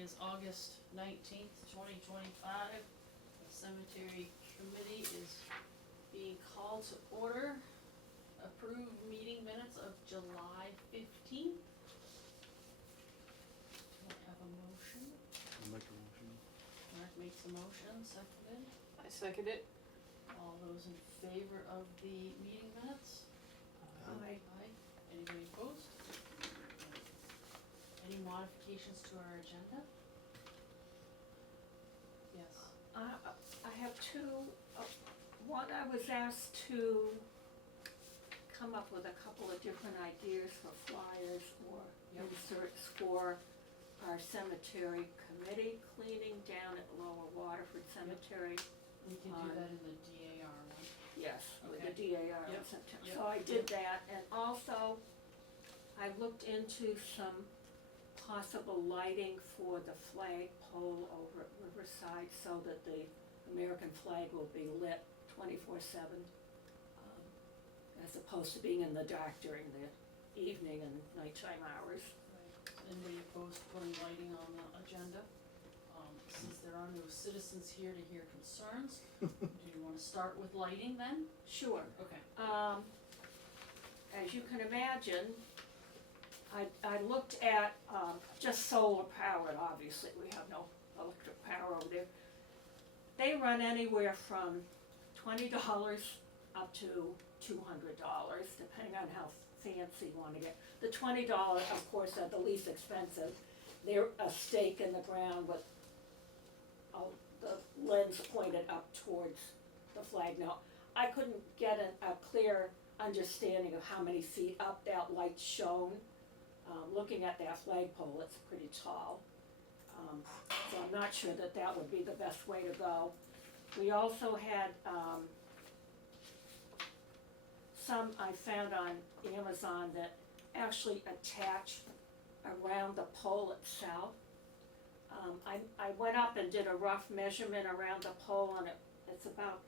is August 19th, 2025. The cemetery committee is being called to order. Approved meeting minutes of July 15th. Do I have a motion? I'll make a motion. Mark makes a motion, seconded. I second it. All those in favor of the meeting minutes? Aye. Aye. Anybody opposed? Any modifications to our agenda? Yes. I have two. One, I was asked to come up with a couple of different ideas for flyers or Yep. inserts for our cemetery committee cleaning down at Lower Waterford Cemetery. We can do that in the DAR one. Yes, with the Okay. DAR in Yep, September. yep, So I did that, and also I looked into some possible lighting for the flagpole over at Riverside so that the American flag will be lit 24/7, as opposed to being in the dark during the evening and nighttime hours. Anybody opposed to putting lighting on the agenda? Since there are no citizens here to hear concerns, do you wanna start with lighting then? Sure. Okay. As you can imagine, I looked at, just solar powered, obviously, we have no electric power over there. They run anywhere from $20 up to $200, depending on how fancy you wanna get. The $20, of course, are the least expensive. They're a stake in the ground with, the lens pointed up towards the flag. Now, I couldn't get a clear understanding of how many feet up that light's shown. Looking at that flagpole, it's pretty tall. So I'm not sure that that would be the best way to go. We also had, some I found on Amazon that actually attach around the pole itself. I went up and did a rough measurement around the pole, and it's about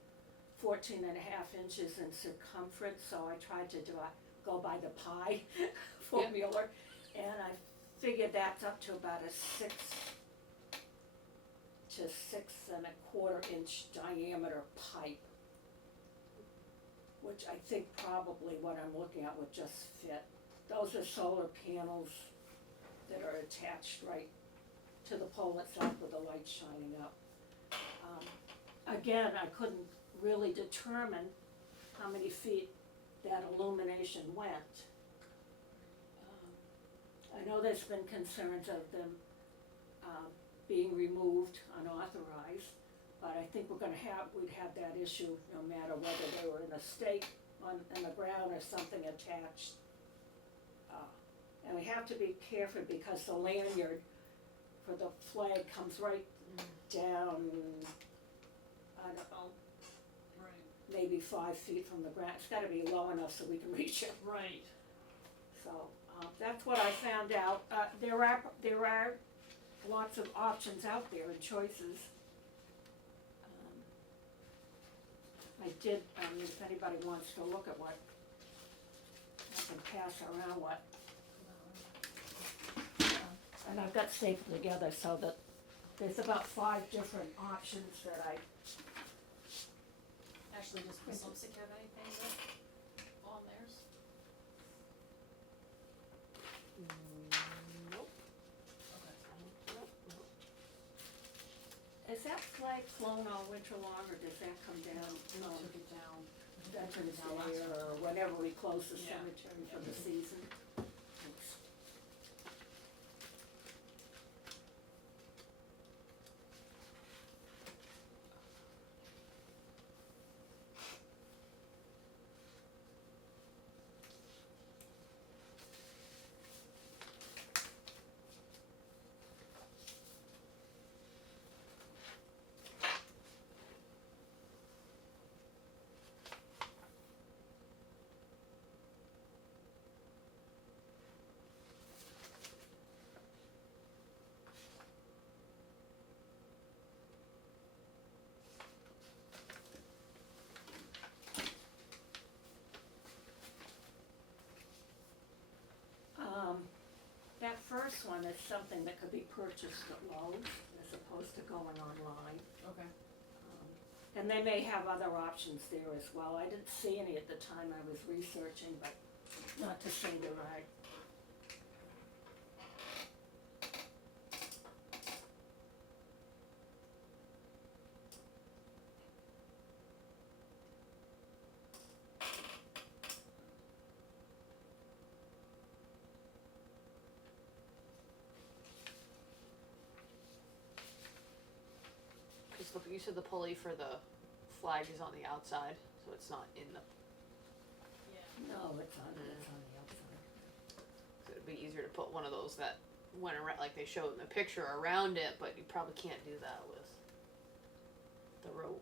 14.5 inches in circumference, so I tried to go by the pi formula, and I figured that's up to about a 6 to 6.25 inch diameter pipe, which I think probably what I'm looking at would just fit. Those are solar panels that are attached right to the pole itself with the light shining up. Again, I couldn't really determine how many feet that illumination went. I know there's been concerns of them being removed unauthorized, but I think we'd have that issue no matter whether they were in a stake in the ground or something attached. And we have to be careful because the lanyard for the flag comes right down, I don't know, Right. maybe 5 feet from the ground. It's gotta be low enough so we can reach it. Right. So, that's what I found out. There are lots of options out there and choices. I did, if anybody wants to look at what, I can pass around what, and I've got stapled together so that there's about 5 different options that I, Actually, does Chris Lipsick have anything on theirs? nope. Okay. Is that flag flown all winter long, or does that come down? We took it down. Veterans down last Day month. or whenever we close the Yeah. cemetery for the season. Thanks. this one is something that could be purchased at Lowe's as opposed to going online. Okay. And they may have other options there as well. I didn't see any at the time I was researching, but not to say they're right. Cause you said the pulley for the flag is on the outside, so it's not in the, Yeah. No, it's on the outside. so it'd be easier to put one of those that went around, like they showed in the picture around it, but you probably can't do that with the rope.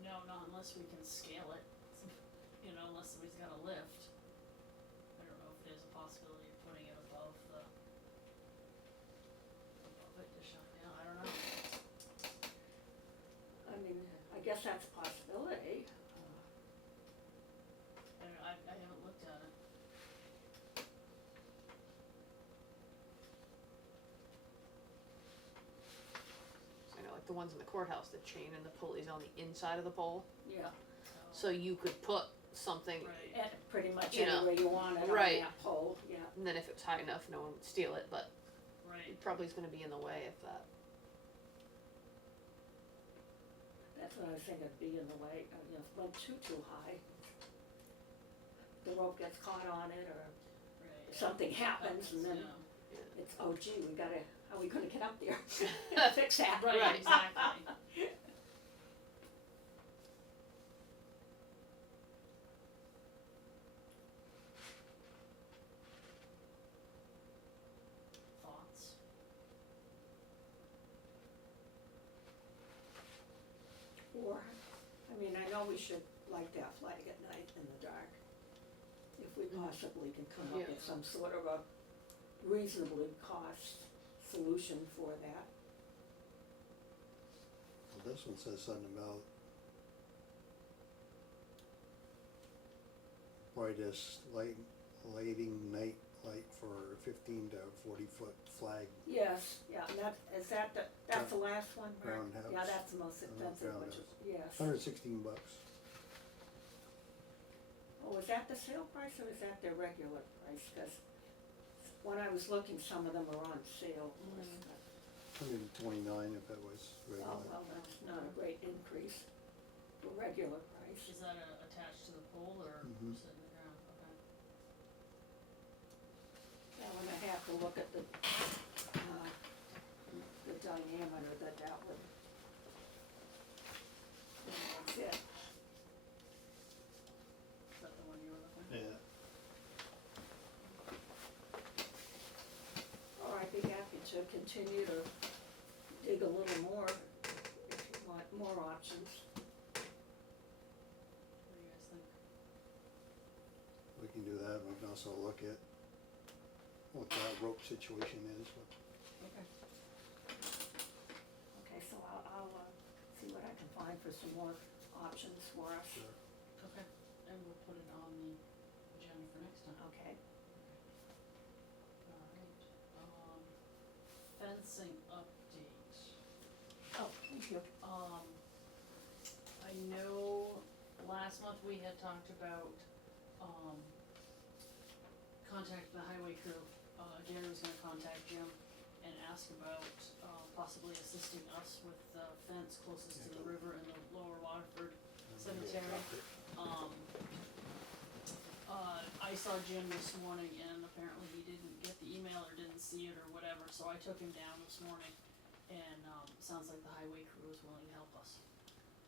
No, not unless we can scale it, you know, unless somebody's got a lift. I don't know if there's a possibility of putting it above it to shine down, I don't know. I mean, I guess that's a possibility. I haven't looked at it. I know, like the ones in the courthouse, the chain and the pulley's on the inside of the pole, Yeah, so you could put something, Right, and pretty much You know, anywhere you want it on right. that pole, yeah. and then if it was high enough, no one would steal it, but right, it probably is gonna be in the way if that. That's what I was thinking, be in the way, you know, if it went too high. The rope gets caught on it, or right. something happens, and then Yeah. it's, oh gee, how are we gonna get up there? Fix that. Right, Right. exactly. Thoughts? Or, I mean, I know we should light that flag at night in the dark. If we possibly can come up Yeah. with some sort of a reasonably cost solution for that. Well, this one says something about brightest lighting night light for 15 to 40 foot flag. Yes, yeah, and that's the last one, right? Roundhouse. Yeah, that's the most expensive, which is, yes. $116. Oh, is that the sale price or is that their regular price? Cause when I was looking, some of them are on sale. $129 if it was regular. Oh, well, that's not a great increase for regular price. Is that attached to the pole or Mhm. sit in the ground? Okay. Yeah, I'm gonna have to look at the diameter that would. That's it. Is that the one you were looking at? Yeah. Or I'd be happy to continue to dig a little more if you want more options. What do you guys think? We can do that. We can also look at what that rope situation is. Okay. Okay, so I'll see what I can find for some more options for us. Sure. Okay, and we'll put it on the agenda for next time. Okay, Alright, fencing update. oh, thank you. I know last month we had talked about, contact the highway crew. Gary was gonna contact Jim and ask about, possibly assisting us with the fence closest to the river in the lower Waterford cemetery. I saw Jim this morning and apparently he didn't get the email or didn't see it or whatever, so I took him down this morning. And, sounds like the highway crew is willing to help us.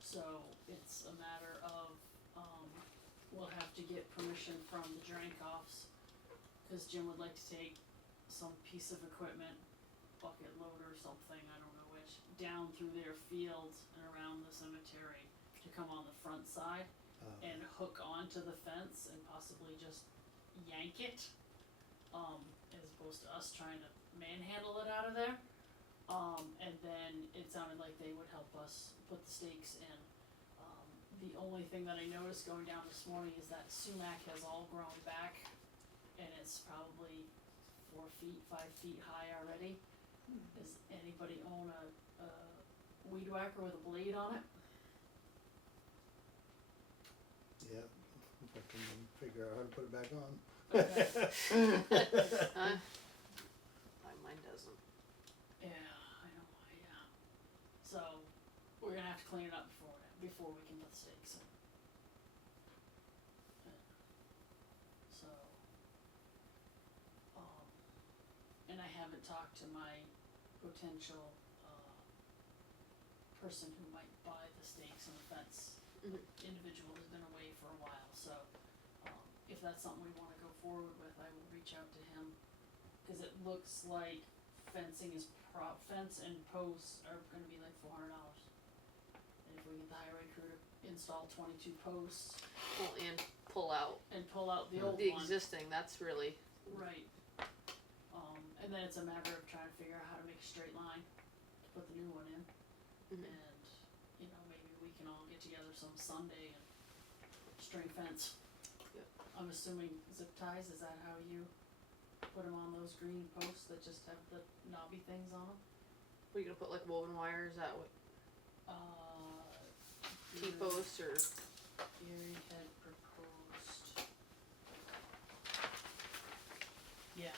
So it's a matter of, we'll have to get permission from the Drankoffs, cause Jim would like to take some piece of equipment, bucket loader or something, I don't know which, down through their fields and around the cemetery to come on the front side and hook onto the fence and possibly just yank it, as opposed to us trying to manhandle it out of there. And then it sounded like they would help us put the stakes in. The only thing that I noticed going down this morning is that sumac has all grown back and it's probably 4 feet, 5 feet high already. Does anybody own a weed whacker with a blade on it? Yeah, if I can figure out how to put it back on. Okay. Mine doesn't. Yeah, I know, yeah. So, we're gonna have to clean it up before we can put stakes in. So, and I haven't talked to my potential, person who might buy the stakes and the fence. Mhm. Individual has been away for a while, so, if that's something we wanna go forward with, I will reach out to him. Cause it looks like fencing is fence and posts are gonna be like $400. And if we get the highway crew to install 22 posts Well, and pull out and pull out the old the one. existing, that's really, Right. And then it's a matter of trying to figure out how to make a straight line to put the new one in. Mhm. And, maybe we can all get together some Sunday and string fence. Yep. I'm assuming zip ties, is that how you put them on those green posts that just have the knobby things on them? what are you gonna put, like woven wire, is that what, T-posts or? Gary had proposed. Yeah.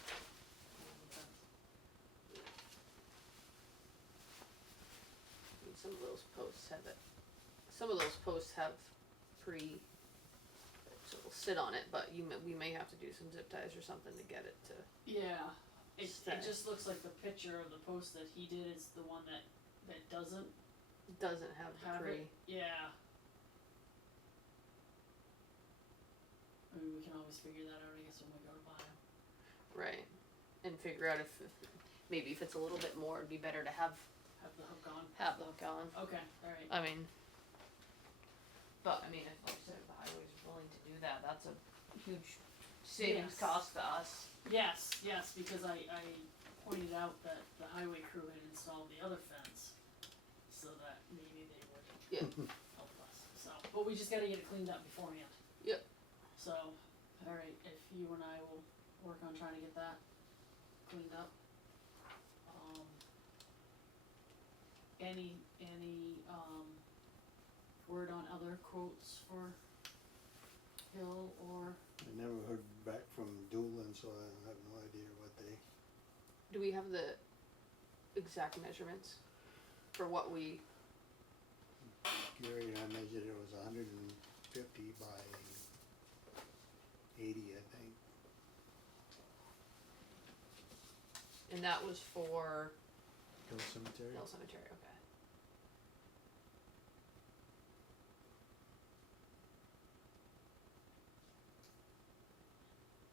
I mean, some of those posts have it, some of those posts have so it'll sit on it, but we may have to do some zip ties or something to get it to, Yeah, it Stay. just looks like the picture of the post that he did is the one that doesn't doesn't have the have it, yeah. I mean, we can always figure that out, I guess, when we go to buy them. right, and figure out if maybe if it's a little bit more, it'd be better to have Have the hook on. the hook on. Okay, alright. I mean, but I mean, if like I said, if the highway's willing to do that, that's a huge savings Yes. cost to us. Yes, because I pointed out that the highway crew had installed the other fence, so that maybe they would Yeah. help us, so, but we just gotta get it cleaned up beforehand. Yep. So, alright, if you and I will work on trying to get that cleaned up. Any, word on other quotes for Hill or, I never heard back from Doolin, so I have no idea what they, Do we have the exact measurements for what we, Gary and I measured it was 150 by 80, I think. and that was for Hill Cemetery. Hill Cemetery, okay.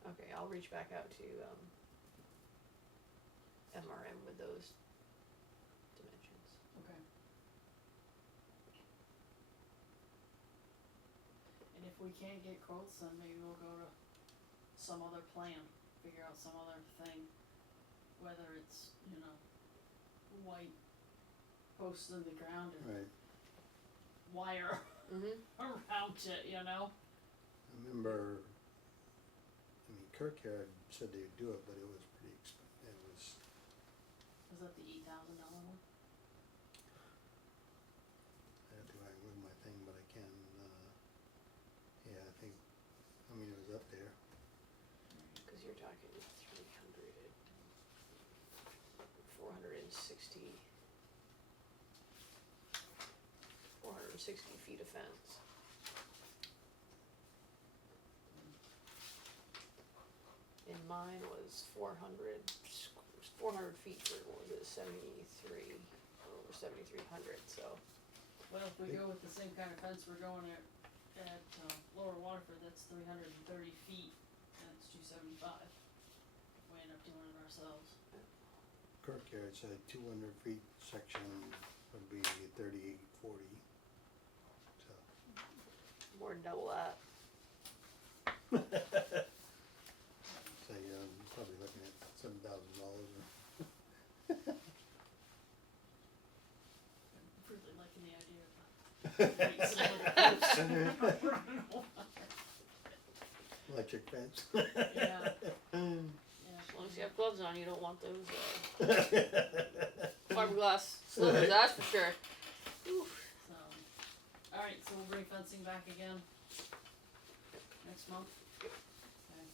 Okay, I'll reach back out to, MRM with those dimensions. okay. And if we can't get quotes, then maybe we'll go to some other plan, figure out some other thing, whether it's, white posts in the ground and Right. wire Mm-hmm. around it, I remember, Kirk had said they'd do it, but it was pretty expensive. It was, Was that the $8,000 one? I have to go back and look at my thing, but I can, yeah, I think, it was up there. Cause you're talking 460 feet of fence. And mine was 400 feet for, what was it, 73, over 7,300, so. Well, if we go with the same kind of fence we're going at Lower Waterford, that's 330 feet, that's $275. If we end up doing it ourselves. Kirkyard said 200 feet section would be 3840. So. More than double that. So yeah, I'm probably looking at $7,000. I'm really liking the idea of the Electric fence. yeah. As long as you have gloves on, you don't want those fiberglass slivers, that's for sure. Oof. So, alright, so we'll bring fencing back again next month. Yep. Okay.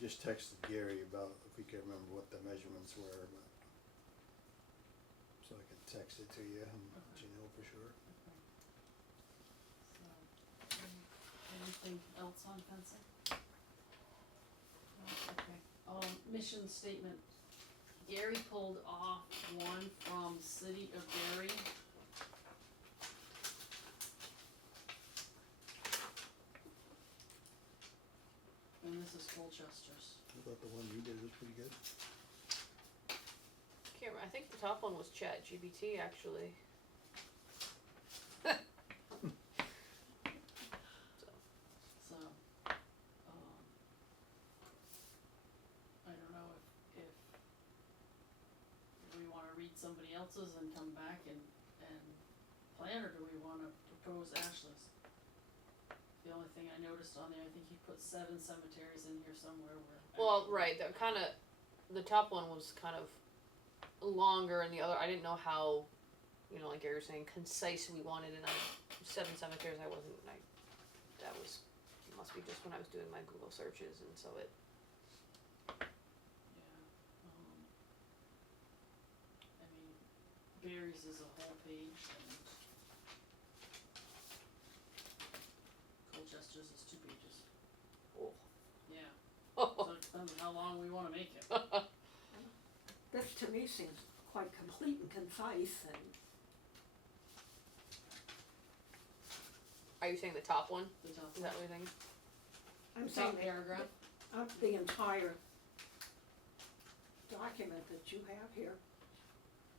Just texted Gary about if we could remember what the measurements were, but, so I can text it to you and let you know for sure. So, anything else on fencing? No, okay, mission statement. Gary pulled off one from City of Gary. And this is Colchester's. I thought the one you did was pretty good. Can't remember, I think the top one was Chat GBT actually. So, I don't know if we wanna read somebody else's and come back and plan, or do we wanna propose Ashley's? The only thing I noticed on there, I think he put 7 cemeteries in here somewhere where. Well, right, the top one was kind of longer, and the other, I didn't know how, like Gary was saying, concise we wanted, and 7 cemeteries, that must be just when I was doing my Google searches, and so it, Yeah, I mean, Barry's is a whole page and Colchester's is 2 pages. oh. Yeah, so it depends on how long we wanna make it. This to me seems quite complete and concise and, Are you saying the top one? The top Is that what you're thinking? I'm saying top paragraph. the entire document that you have here.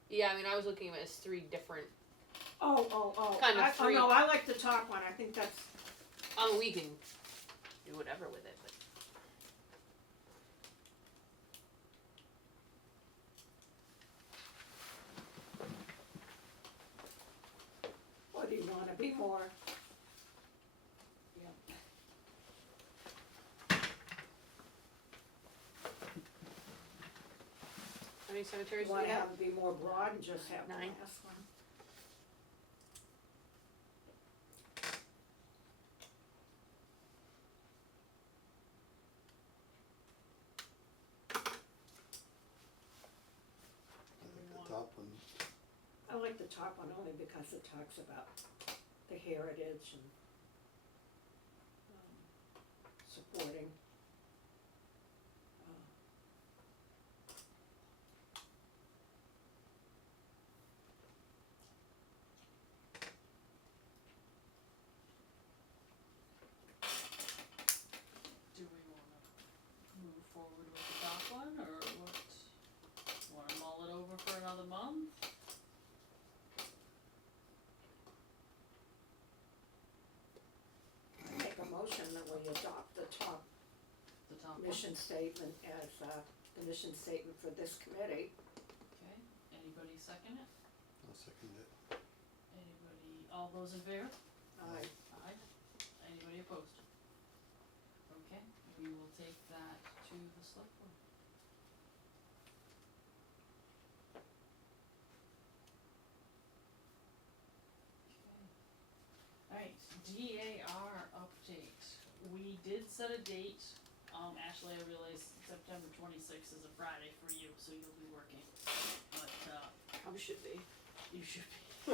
Yeah, I mean, I was looking at it as 3 different, Oh, Kind of free. no, I like the top one, I think that's, we can do whatever with it, but. what do you wanna be more? How many cemeteries You do we wanna have? have it be more broad and just have the 9. last one? I think the top one, I like the top one only because it talks about the heritage and supporting. Do we wanna move forward with the top one, or what? Wanna mull it over for another month? I make a motion that we adopt the top The top one? mission statement as, the mission statement for this committee. Okay, anybody second it? I'll second it. Anybody, all those in favor? Aye. Aye. Anybody opposed? Okay, we will take that to the select board. Okay. Alright, DAR update. We did set a date, Ashley, I realize September 26th is a Friday for you, so you'll be working, but, Probably should be. you should be.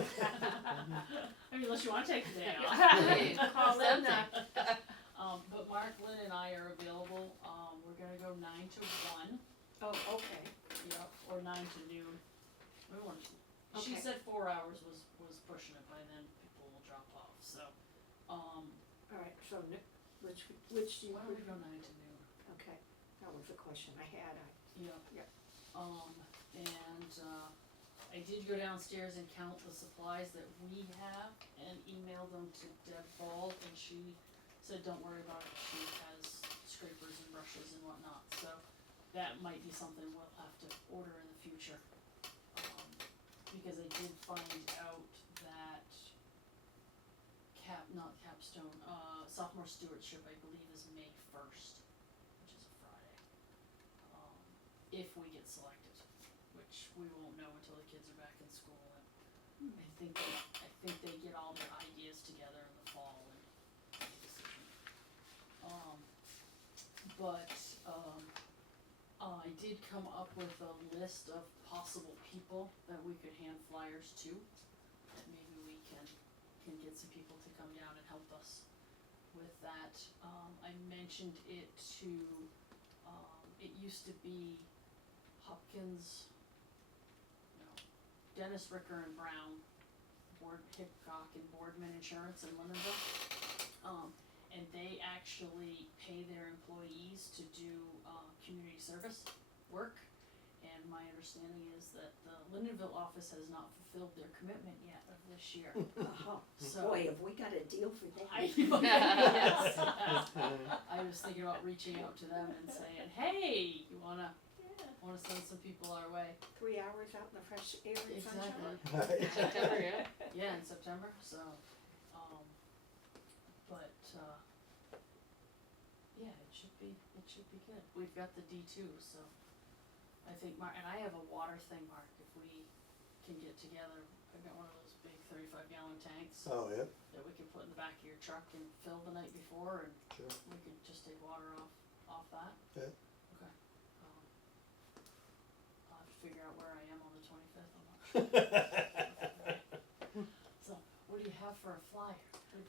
I mean, unless you wanna take the day off. Hey, Call in something. But Mark, Lynn and I are available, we're gonna go 9 to 1, Oh, okay. yep, or 9 to noon. We want, she Okay. said 4 hours was pushing it, by then people will drop off, so, Alright, so which do you? why don't we go 9 to noon? Okay, that was a question I had, Yep. Yep. And, I did go downstairs and count the supplies that we have and email them to Deb Ball, and she said, don't worry about it, she has scrapers and brushes and whatnot, so that might be something we'll have to order in the future. Because I did find out that sophomore stewardship, I believe, is May 1st, which is a Friday. if we get selected, which we won't know until the kids are back in school. And I think they get all their ideas together in the fall and make a decision. I did come up with a list of possible people that we could hand flyers to, that maybe we can get some people to come down and help us with that. I mentioned it to, it used to be Hopkins, no, Dennis, Ricker and Brown, Hickok and Boardman Insurance in Lindenville. And they actually pay their employees to do, community service work. And my understanding is that the Lindenville office has not fulfilled their commitment yet of this year. So Boy, have we got a deal for that. yes. I was thinking about reaching out to them and saying, hey, you wanna send some people our way? 3 hours out in the fresh air and sunshine. Exactly. September, yeah. Yeah, in September, so, yeah, it should be good. We've got the D2, so I think and I have a water thing, Mark, if we can get together. I've got one of those big 35-gallon tanks Oh, yeah, that we can put in the back of your truck and fill the night before, and sure. we could just take water off that. Yeah. Okay. I'll have to figure out where I am on the 25th, I'm not sure. So, what do you have for a flyer?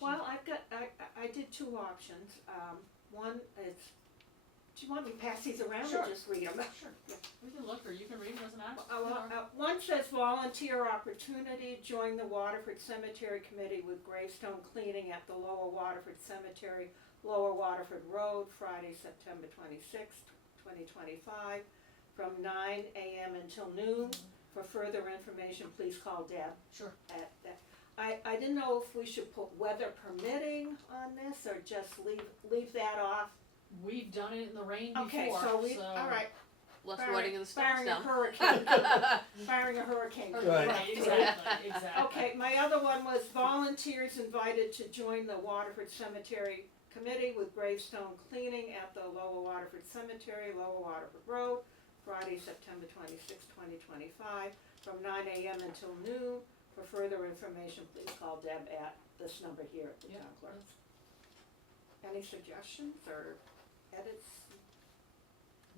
Well, I did two options. One is, do you want me to pass these around Sure. or just read them? Sure, we can look, or you can read, doesn't matter. One says volunteer opportunity, join the Waterford Cemetery Committee with gravestone cleaning at the Lower Waterford Cemetery, Lower Waterford Road, Friday, September 26th, 2025, from 9 a.m. until noon. For further information, please call Deb Sure. at that. I didn't know if we should put weather permitting on this or just leave that off. We've done it in the rain Okay, before, so all right. Less Firing- wedding in the stones Firing a now. hurricane. Firing a hurricane. Right. Right, exactly, exactly. Okay, my other one was volunteers invited to join the Waterford Cemetery Committee with gravestone cleaning at the Lower Waterford Cemetery, Lower Waterford Road, Friday, September 26, 2025, from 9 a.m. until noon. For further information, please call Deb at this number here at the Yeah, town clerk. Any suggestions or edits?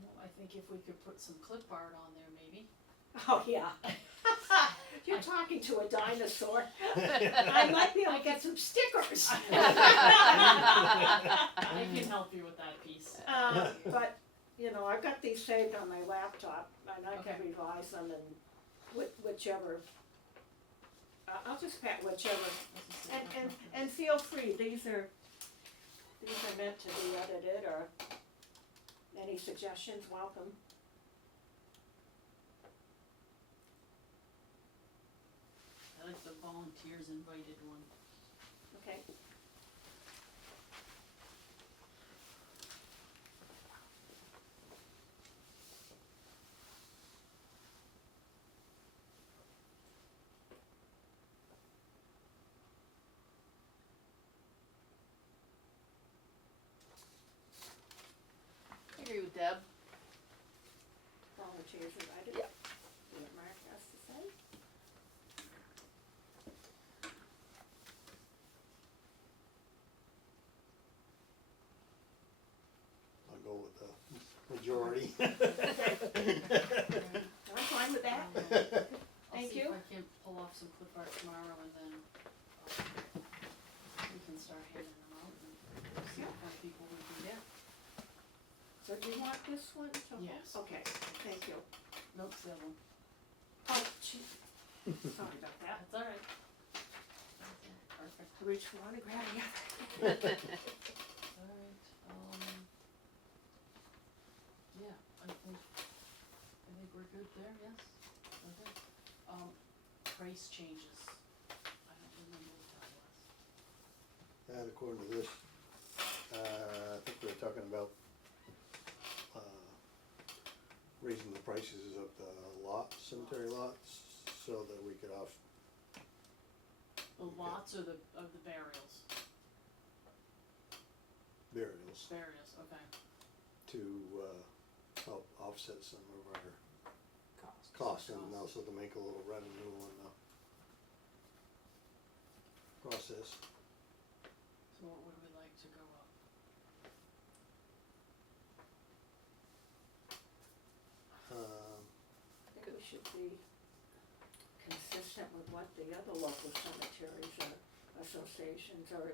No, I think if we could put some clip art on there, maybe. Oh, yeah. You're talking to a dinosaur. I might be able to get some stickers. I can help you with that piece. But, you know, I've got these saved on my laptop and I can Okay. revise them and whichever. I'll just pat whichever. And feel free, these are meant to be edited or any suggestions, welcome. I like the volunteers invited one. Okay. I agree with Deb. Volunteers invited? Yep. See what Mark has to say? I'll go with the majority. I'm fine with that. Thank you. I'll see if I can pull off some clip art tomorrow and then, we can start handing them out and see what kind of people we can get. So do you want this one to hold? Yes. Okay, thank you. Nope, the other one. Oh, gee, sorry about that. That's all right. Perfect. I reached for one and grabbed the other. Alright, yeah, I think we're good there, yes, okay. Price changes, I don't remember what that was. And according to this, I think we were talking about, raising the prices of the lots, cemetery lots, so that we could The lots or the burials? burials Burials, okay. to, help offset some of our Costs. costs and also to make a little revenue on the process. So what would we like to go up? I think we should be consistent with what the other local cemeteries or associations are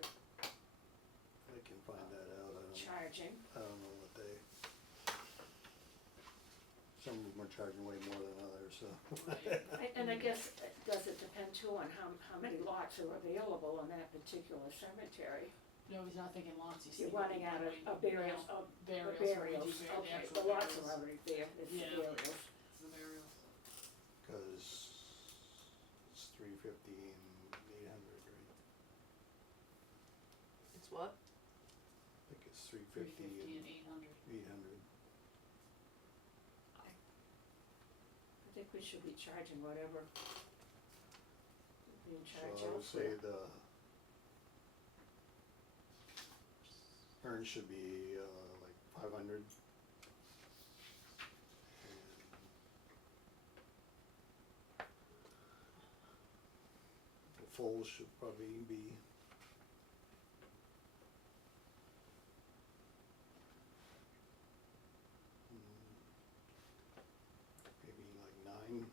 I can find that out, charging. I don't know what they, some of them are charging way more than others, so. And I guess, does it depend too on how many lots are available in that particular cemetery? No, he's not thinking lots, he's You're thinking. running out of burials, Burials, burials, the okay, actual the lots burials. are already there, it's the Yeah. burials. It's the burials. Cause it's 350 and 800, right? It's what? I think it's 350 350 and 800. 800. I think we should be charging whatever being charged So I would say elsewhere. the urn should be like 500. And the fulls should probably be maybe like 9.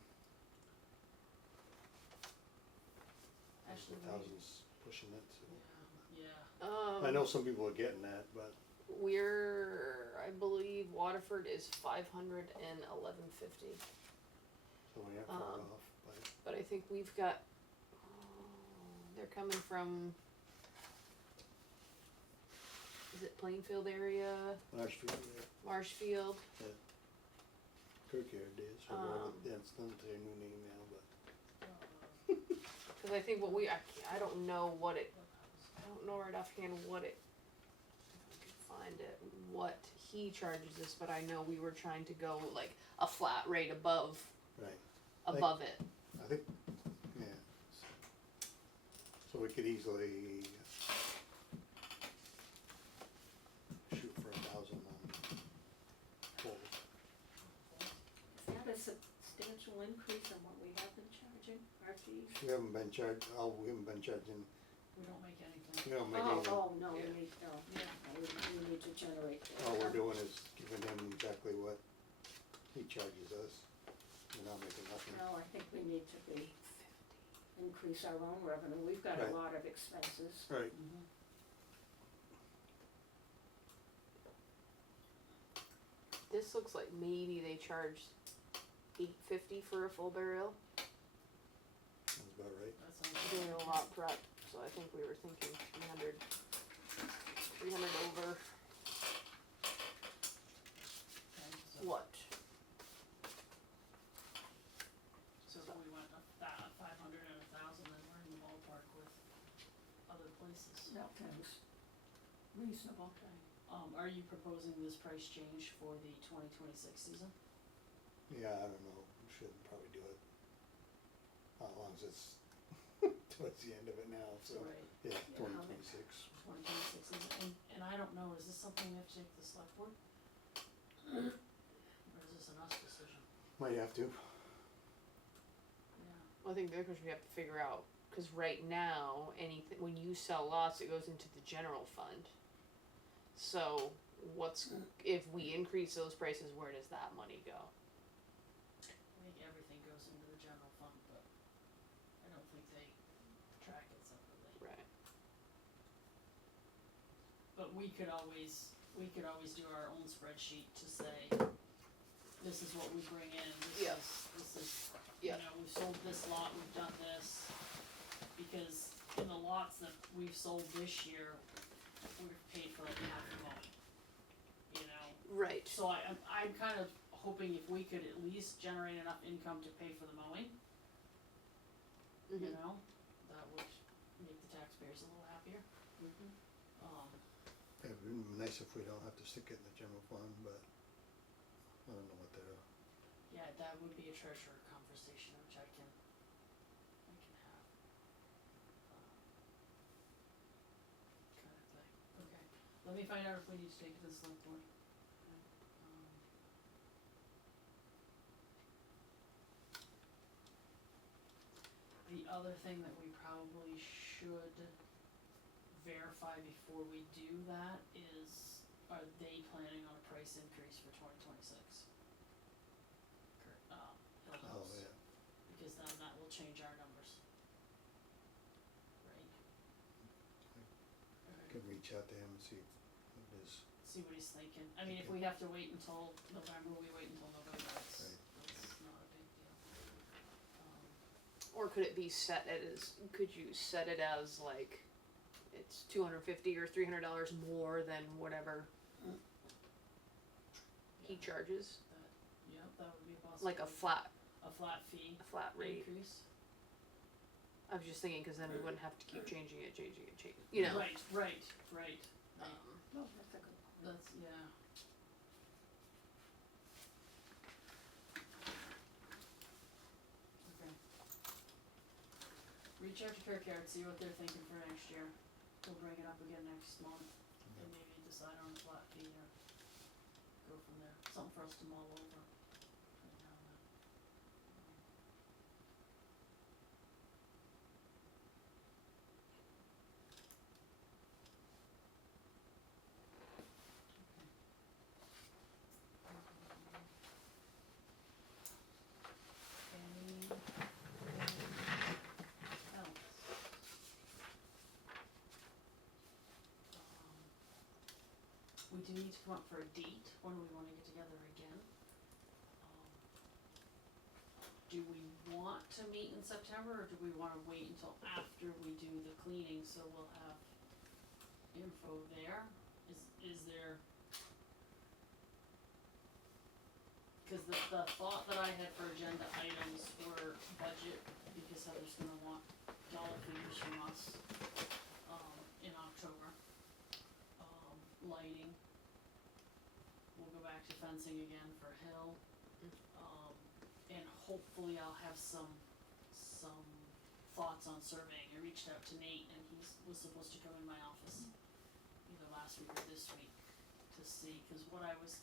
Actually, The thousands pushing it. So. Yeah. I know some people are getting that, but I believe Waterford is 500 and 1150. so we ain't far Um, off. But I think we've got, they're coming from, is it Plainfield area, But Marshfield, yeah, Marshfield? Kirkyard did. So that's not their new name now, but Cause I think what I don't know what it, I don't know right offhand what it, if I can find it, what he charges us, but I know we were trying to go like a flat rate above, right. above it. I think, yeah. So we could easily shoot for 1,000 on full. Is that a substantial increase on what we have been charging, our fees? We haven't been charging, we haven't been charging, We don't make anything. we don't make anything. Oh, no, we Yeah. need, no, Yeah. we need to generate. All we're doing is giving him exactly what he charges us. We're not making nothing. No, I think we need to increase our own revenue, we've got a Right. lot of expenses. Right. Mhm. This looks like maybe they charged $850 for a full burial. That's about right. That sounds. Doing a lot prep, so I think we were thinking 300 over Okay, so- what? So if we went up that 500 and 1,000, then we're in the ballpark with other places. That sounds reasonable. Okay. Are you proposing this price change for the 2026 season? Yeah, I don't know, we should probably do it. As long as it's towards the end of it now, so, Right. yeah, Yeah, how much? 2026. 2026 season, and I don't know, is this something we have to take to the select board? Or is this an us decision? Might have to. Yeah. Well, I think the other question we have to figure out, because right now, anything, when you sell lots, it goes into the general fund. So, if we increase those prices, where does that money go? I think everything goes into the general fund, but I don't think they track it separately. Right. But we could always do our own spreadsheet to say, this is what we bring in, Yeah. this is, Yeah. you know, we've sold this lot, we've done this. Because in the lots that we've sold this year, we've paid for like half the mowing. You know, Right. so I'm kind of hoping if we could at least generate enough income to pay for the mowing, you Mhm. know, that would make the taxpayers a little happier. Mhm. It would be nice if we don't have to stick it in the general fund, but I don't know what they're, Yeah, that would be a treasurer conversation, which I can have. Kind of thing, okay, let me find out if we need to take it to the select board. Um, other thing that we probably should verify before we do that is, are they planning on a price increase for 2026? Hill Oh, House, yeah. because then that will change our numbers. Right? Could reach out to him and see what his, See what he's thinking. I mean, if Okay. we have to wait until November, we wait until November, that's, Right. that's not a big deal. Or could it be set as, could you set it as like, it's $250 or $300 more than whatever he Yeah, charges? that, yep, that would be a possibility. Like a flat fee rate? increase. I was just thinking, cause then we wouldn't have to keep changing it, you know? Right. Oh, that's a good point. That's, yeah. Okay. Reach out to Kirkyard, see what they're thinking for next year. We'll bring it up again next month and maybe decide on a flat fee or go from there. Something for us to mull over between now and then. Anything else? We do need to come up for a date when we wanna get together again. Do we want to meet in September, or do we wanna wait until after we do the cleaning, so we'll have info there? Is there? Cause the thought that I had for agenda items were budget, because Heather's gonna want dollar figures from us, in October. Lighting. We'll go back to fencing again for Hill. And hopefully I'll have some thoughts on surveying. I reached out to Nate and was supposed to come in my office either last week or this week to see, cause what I was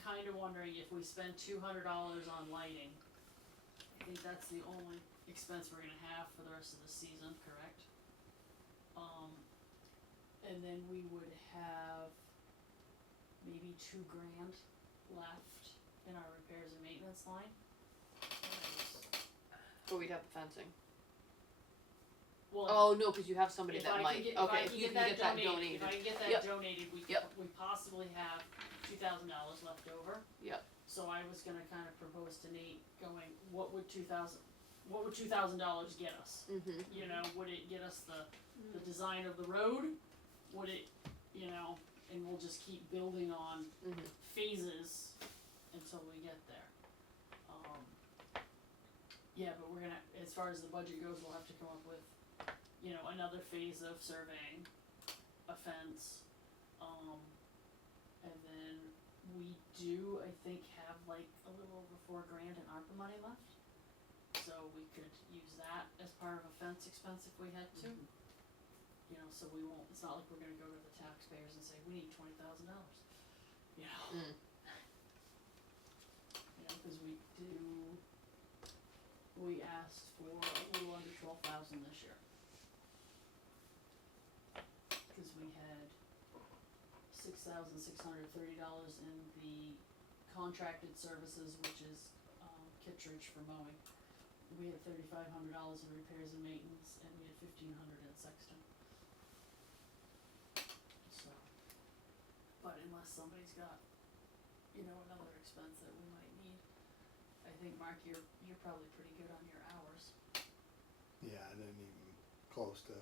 kinda wondering, if we spend $200 on lighting, I think that's the only expense we're gonna have for the rest of the season, correct? And then we would have maybe $2,000 left in our repairs and maintenance line. But we'd have the fencing. Well, Oh, no, cause you have somebody if that I might, can get, okay, if I if you can can get that donated, if I can get that Yep. donated, Yep. we possibly have $2,000 left over. Yep. So I was gonna kinda propose to Nate going, what would $2,000 get us? Mhm. You know, would it get us the design of the road? Would it, you know, and we'll just keep building on Mhm. phases until we get there. Yeah, but we're gonna, as far as the budget goes, we'll have to come up with, you know, another phase of surveying, a fence, and then we do, I think, have like a little over $4,000 in ARPA money left. So we could use that as part of a fence expense if we had to. You know, so we won't, it's not like we're gonna go to the taxpayers and say, we need $20,000. You know? Mm. You know, cause we asked for a little under 12,000 this year. Cause we had $6,630 in the contracted services, which is, Kittredge for mowing. We had $3,500 in repairs and maintenance, and we had $1,500 in Sexton. So, but unless somebody's got, you know, another expense that we might need, I think, Mark, you're probably pretty good on your hours, yeah, I didn't even close to,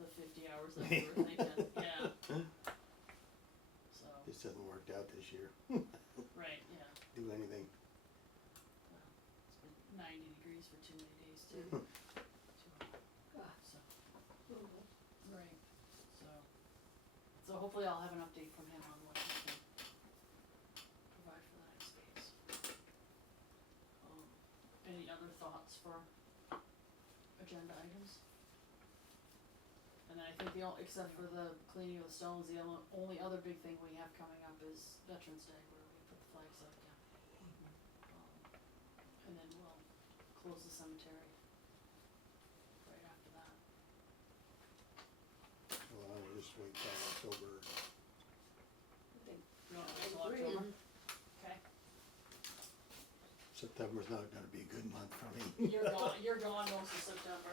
the 50 hours that we were thinking, yeah. So, just hasn't worked out this year, right, yeah, do anything. well, it's been 90 degrees for too many days too. Mhm. So, right, so hopefully I'll have an update from him on what he can provide for the next phase. Any other thoughts for agenda items? And then I think except for the cleaning of the stones, the only other big thing we have coming up is Veterans Day, where we put the flags up again. And then we'll close the cemetery October's not gonna be a good month for me. You're gone most of September.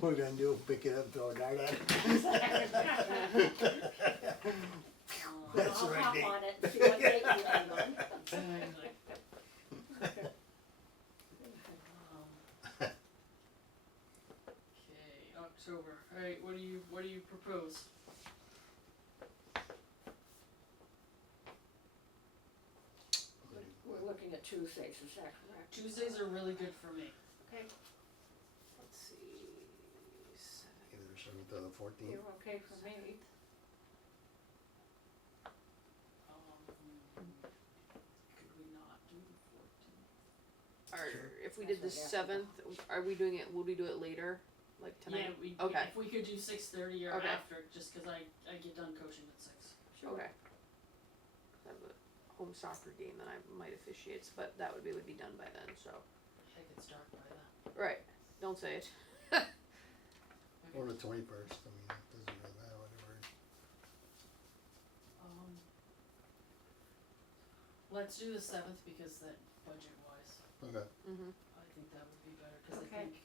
What we're gonna do, pick it up, and throw a dart at it? That's the I'll right hop date. on it and see what date you end on. Okay, October, alright, what do you propose? We're looking at Tuesdays, is that correct? Tuesdays are really good for me. Okay, Let's see. Either seventh or the 14th. you're okay for me. Could we not do the 14th? Or Sure. if we did the That's what we have to 7th, are we doing it? Would we do it later, like tonight? Yeah, Okay. if we could do 6:30 or Okay. after, just cause I get done coaching at 6. Okay. I have a home soccer game that I might officiate, but that would be done by then. So Heck, it's dark by then. right, don't say it. Or the 21st, I mean, it doesn't really matter, whatever. Let's do the 7th because that budget wise, Okay. Mhm. I think that would be better, cause Okay. I think,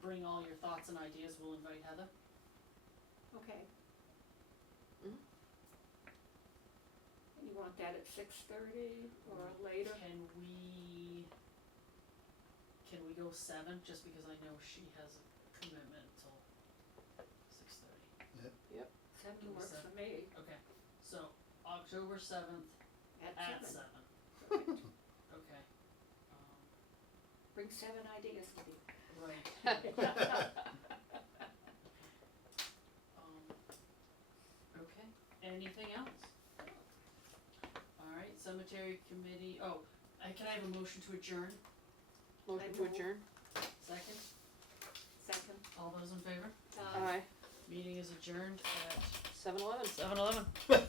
bring all your thoughts and ideas, we'll invite Heather. Okay. Mhm. And you want that at 6:30 or later? Can we go 7, just because I know she has a commitment till 6:30? 7 works for me, Okay, so October 7th at at 7. 7, okay. Bring 7 ideas to me. Right. Okay, anything else? Alright, cemetery committee, can I have a motion to adjourn? Motion I to move. adjourn. Second, Second. all those in favor? Aye. Meeting is adjourned at 7-Eleven. 7:11.